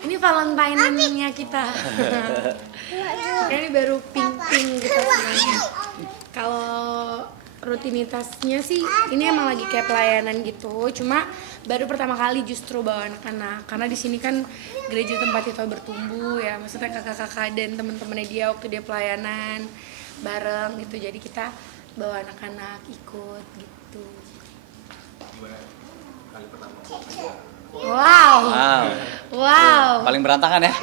Ini Valentine-nya kita. Ini baru pink gitu sebenarnya. Kalau rutinitasnya sih ini emang lagi kayak pelayanan gitu. Cuma baru pertama kali justru bawa anak-anak karena di sini kan gereja tempat itu bertumbuh ya. Maksudnya kakak-kakak dan teman-temannya dia waktu dia pelayanan bareng gitu. Jadi kita bawa anak-anak ikut gitu. Gimana kali pertama? Wow. Paling berantakan ya.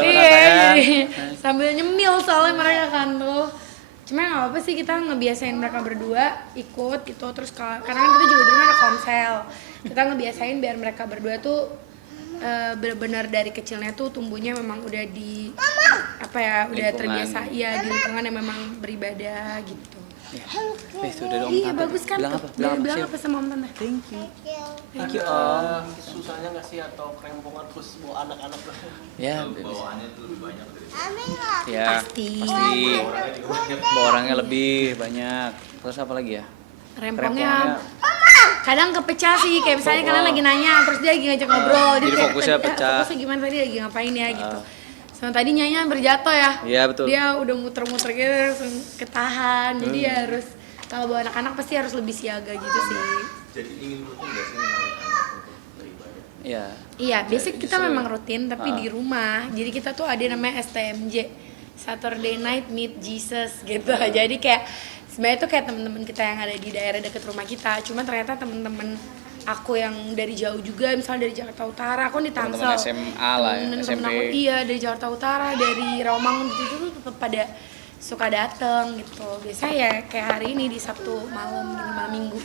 Iya. Sambil nyemil soalnya mereka kan tuh. Cuma nggak apa-apa sih, kita ngebiasain mereka berdua ikut gitu. Terus karena kan kita juga di rumah ada komsel, kita ngebiasain biar mereka berdua tuh benar-benar dari kecilnya tuh tumbuhnya memang udah di apa ya, udah terbiasa ya di lingkungan yang memang beribadah gitu. Ya. Itu udah dong. Iya bagus kan Bilang tuh. apa? Bilang apa sama Om Tante? Thank you. Thank you Susahnya nggak sih atau kerempongan terus bawa anak-anak? Ya, Bawaannya tuh lebih banyak dari ya Pasti. Bawa orangnya lebih banyak. Terus apa lagi ya? Rempongnya kadang kepecah sih, kayak misalnya kalian lagi nanya terus dia lagi ngajak ngobrol, jadi kayak, fokusnya tadi, pecah. fokusnya gimana tadi lagi ngapain ya gitu. Sama tadi nyanyi berjatuh ya. Iya betul. Dia udah muter-muter gitu langsung ketahan. Jadi ya harus kalau bawa anak-anak pasti harus lebih siaga gitu sih. Jadi ingin rutin nggak sih menarik anak untuk beribadah? Iya. Iya, basic kita Justru- memang rutin tapi di rumah. Jadi kita tuh ada namanya STMJ, Saturday Night Meet Jesus gitu. Jadi kayak sebenarnya tuh kayak teman-teman kita yang ada di daerah dekat rumah kita. Cuma ternyata teman-teman aku yang dari jauh juga, misalnya dari Jakarta Utara, aku di Tangsel. Teman-teman SMA lah ya, Temen-temen SMP. aku iya dari Jakarta Utara, dari Rawamangun gitu tuh tetap pada suka dateng gitu. Biasanya ya kayak hari ini di Sabtu malam, gini malam Minggu.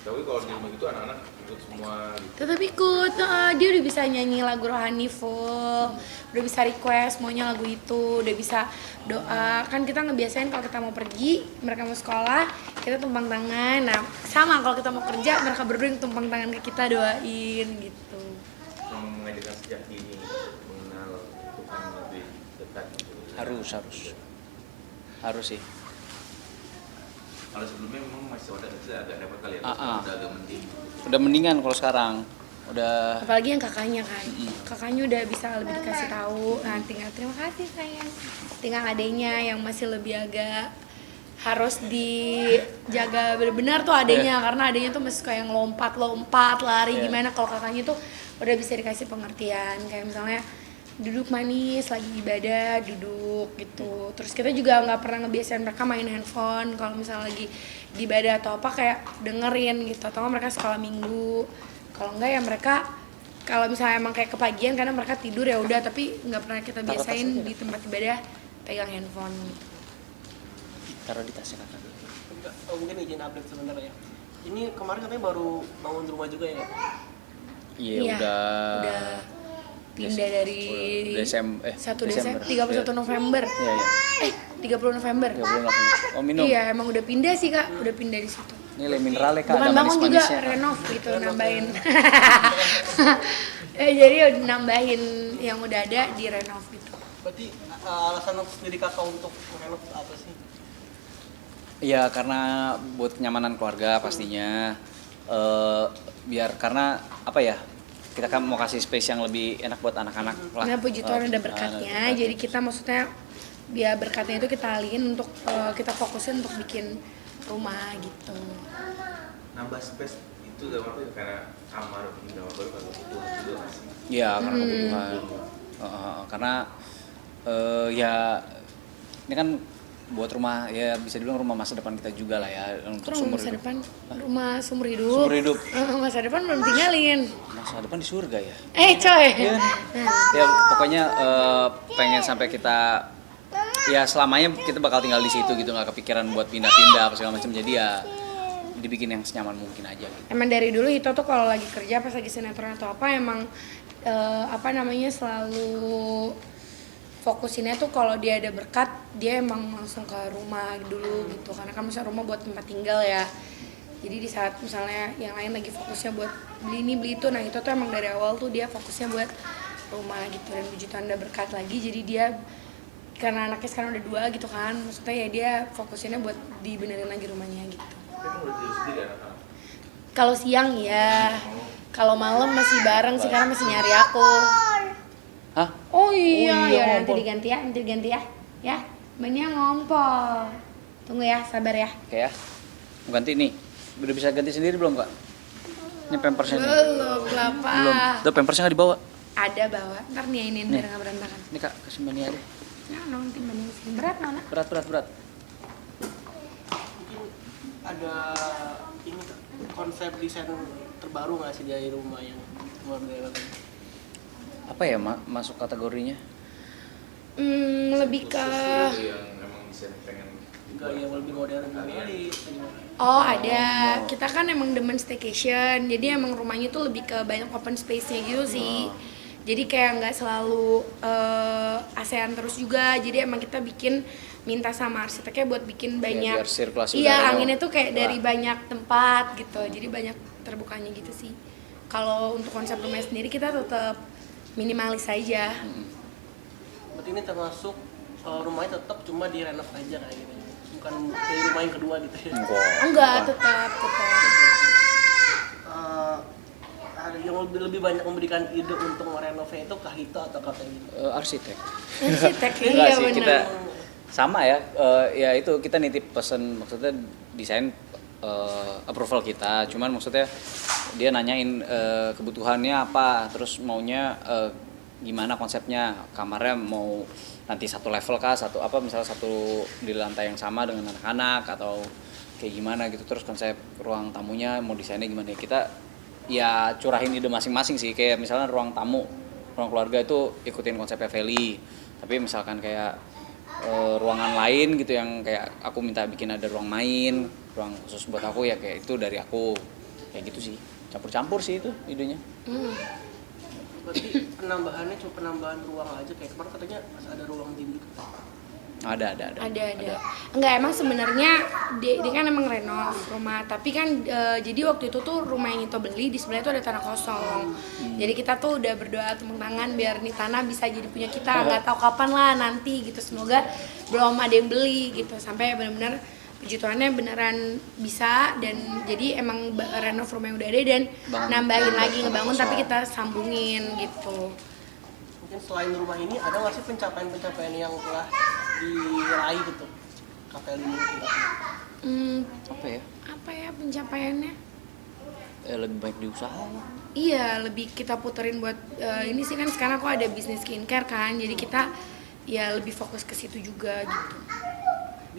Tapi kalau di rumah gitu anak-anak ikut semua gitu. Tetap ikut, dia udah bisa nyanyi lagu rohani full, udah bisa request maunya lagu itu, udah bisa doa. Kan kita ngebiasain kalau kita mau pergi, mereka mau sekolah, kita tumpang tangan. Nah sama kalau kita mau kerja, mereka berdua yang tumpang tangan ke kita doain gitu. Memang mengajarkan sejak dini mengenal Tuhan lebih dekat gitu. Harus sih. Kalau sebelumnya memang masih agak dapat kali ya, Ah. udah agak mending. Udah mendingan kalau sekarang. Udah Apalagi yang kakaknya kan, kakaknya udah bisa lebih dikasih tahu. Nah tinggal terima kasih sayang. Tinggal adenya yang masih lebih agak harus dijaga benar-benar tuh adenya, karena adenya tuh masih suka yang lompat lari gimana. Kalau kakaknya tuh udah bisa dikasih pengertian kayak misalnya duduk manis lagi ibadah duduk gitu. Terus kita juga nggak pernah ngebiasain mereka main handphone kalau misalnya lagi di ibadah atau apa, kayak dengerin gitu. Atau nggak mereka sekolah minggu, kalau enggak ya mereka kalau misalnya emang kayak kepagian karena mereka tidur ya udah, tapi nggak pernah kita biasain di tempat ibadah pegang handphone gitu. taruh di tasnya kakak. Mungkin izin update sebenarnya. Ini kemarin katanya baru bangun rumah juga ya? Iya, udah pindah dari Desember 1 Desember 31 November. Iya. 30 November. 30 November. Oh minum. Iya, emang udah pindah sih Kak, udah pindah di situ. Ini le mineral ya Kak, Bukan ada bangun juga, manis-manisnya. renov gitu, nambahin. Jadi nambahin yang udah ada di renov gitu. Berarti alasan sendiri kakak untuk merenov apa sih? Iya, karena buat kenyamanan keluarga pastinya. Biar karena apa ya? Kita kan mau kasih space yang lebih enak buat anak-anak lah. Nah puji Tuhan ada berkatnya, jadi kita maksudnya biar berkatnya itu kita alihin untuk kita fokusin untuk bikin rumah gitu. Nambah space itu dalam apa ya? Karena kamar pindah baru kan kebutuhan juga nggak sih? Iya, karena kebutuhan. Karena ya ini kan buat rumah, ya bisa dibilang rumah masa depan kita juga lah ya, untuk Rumah sumber masa hidup. depan, rumah sumber hidup. Sumber hidup. Masa depan belum tinggalin. Masa depan di surga ya. Coy. Ya pokoknya pengen sampai kita ya selamanya kita bakal tinggal di situ gitu, nggak kepikiran buat pindah-pindah apa segala macam. Jadi ya dibikin yang senyaman mungkin aja gitu. Emang dari dulu Hito tuh kalau lagi kerja pas lagi sinetron atau apa emang selalu fokusinnya tuh kalau dia ada berkat dia emang langsung ke rumah dulu gitu, karena kan misalnya rumah buat tempat tinggal ya. Jadi di saat misalnya yang lain lagi fokusnya buat beli ini beli itu, nah itu tuh emang dari awal tuh dia fokusnya buat rumah gitu. Dan puji Tuhan ada berkat lagi, jadi dia karena anaknya sekarang udah 2 gitu kan, maksudnya ya dia fokusinnya buat dibenerin lagi rumahnya gitu. Tapi emang udah tidur sendiri anak-anak? Kalau siang ya, Kalau malam masih bareng sih karena masih nyari aku. Hah? Oh iya, Oh iya, ya nanti ngompol. diganti ya, ya. Mainnya ngompol. Tunggu ya, sabar ya. Oke ya. Mau ganti nih. Udah bisa ganti sendiri belum, Kak? Ini pampersnya nih. Belum, Bapak. Belum. Tuh pampersnya nggak dibawa. Ada bawa, ntar niainin Nih. biar nggak berantakan. Ini Kak, kasih Mbak Nia deh. Nah, nanti Mbak sini berat Nona. Berat. Mungkin ada ini Kak, konsep desain terbaru nggak sih dari rumah yang luar dari tadi? Apa ya, masuk kategorinya? Lebih ke Itu yang emang desain pengen Enggak yang lebih modern kali. oh ada. Kita kan emang demen staycation, jadi emang rumahnya tuh lebih ke banyak open space-nya gitu sih. Jadi kayak nggak selalu ASEAN terus juga. Jadi emang kita minta sama arsiteknya buat bikin banyak. biar sirkulasi Iya, udaranya anginnya tuh kayak dari wah. banyak tempat gitu. Jadi banyak terbukanya gitu sih. Kalau untuk konsep rumahnya sendiri kita tetap minimalis aja. Berarti ini termasuk rumahnya tetap cuma direnov aja kayak gitu. Bukan dari rumah yang kedua gitu ya. Enggak, tetap. Ada yang lebih banyak memberikan ide untuk merenovnya itu Kak Hito atau Kak gitu? Arsitek. Arsitek Enggak iya sih, benar. kita sama ya. Ya itu kita nitip pesen, maksudnya desain approval kita. Cuman maksudnya dia nanyain kebutuhannya apa, terus maunya gimana konsepnya, kamarnya mau nanti satu level kah, satu apa misalnya satu di lantai yang sama dengan anak-anak atau kayak gimana gitu, terus konsep ruang tamunya mau desainnya gimana. Kita ya curahin ide masing-masing sih, kayak misalnya ruang tamu, ruang keluarga itu ikutin konsepnya Feli, tapi misalkan kayak ruangan lain gitu yang kayak aku minta bikin ada ruang main, ruang khusus buat aku ya kayak itu dari aku, kayak gitu sih, campur-campur sih itu idenya. Berarti penambahannya cuma penambahan ruang aja, kayak kemarin katanya ada ruang gym gitu. Ada. Enggak, emang sebenarnya dia kan emang renov rumah, tapi kan jadi waktu itu tuh rumah yang itu beli di sebelah itu ada tanah kosong. Jadi kita tuh udah berdoa tepuk tangan biar nih tanah bisa jadi punya kita. Nggak tahu kapan lah nanti gitu. Semoga belum ada yang beli gitu sampai benar-benar puji Tuhannya beneran bisa, dan jadi emang renov rumah yang udah ada dan nambahin lagi ngebangun tapi kita sambungin gitu. Mungkin selain rumah ini ada nggak sih pencapaian-pencapaian yang telah diraih gitu KPL ini? Apa ya, Pencapaiannya? lebih baik diusaha. Iya, lebih kita puterin buat ini sih kan sekarang aku ada bisnis skincare kan, jadi kita ya lebih fokus ke situ juga gitu.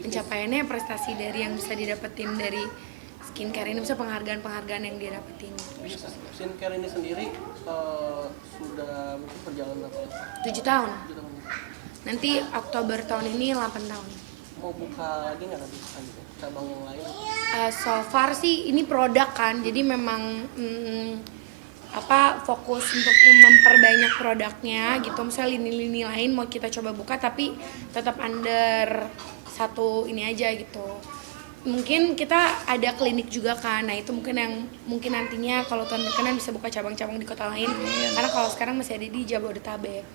Pencapaiannya prestasi dari yang bisa didapetin dari skincare ini, bisa penghargaan yang dia dapetin. Skincare ini sendiri sudah mungkin perjalanan berapa lama? 7 tahun. 7 tahun. Nanti Oktober tahun ini 8 tahun. Mau buka lagi nggak nanti cabang yang lain? So far sih ini produk kan, jadi memang fokus untuk memperbanyak produknya gitu. Misalnya lini-lini lain mau kita coba buka tapi tetap under satu ini aja gitu. Mungkin kita ada klinik juga kan, nah itu mungkin nantinya kalau Tuhan berkenan bisa buka cabang-cabang di kota lain. Karena kalau sekarang masih ada di Jabodetabek.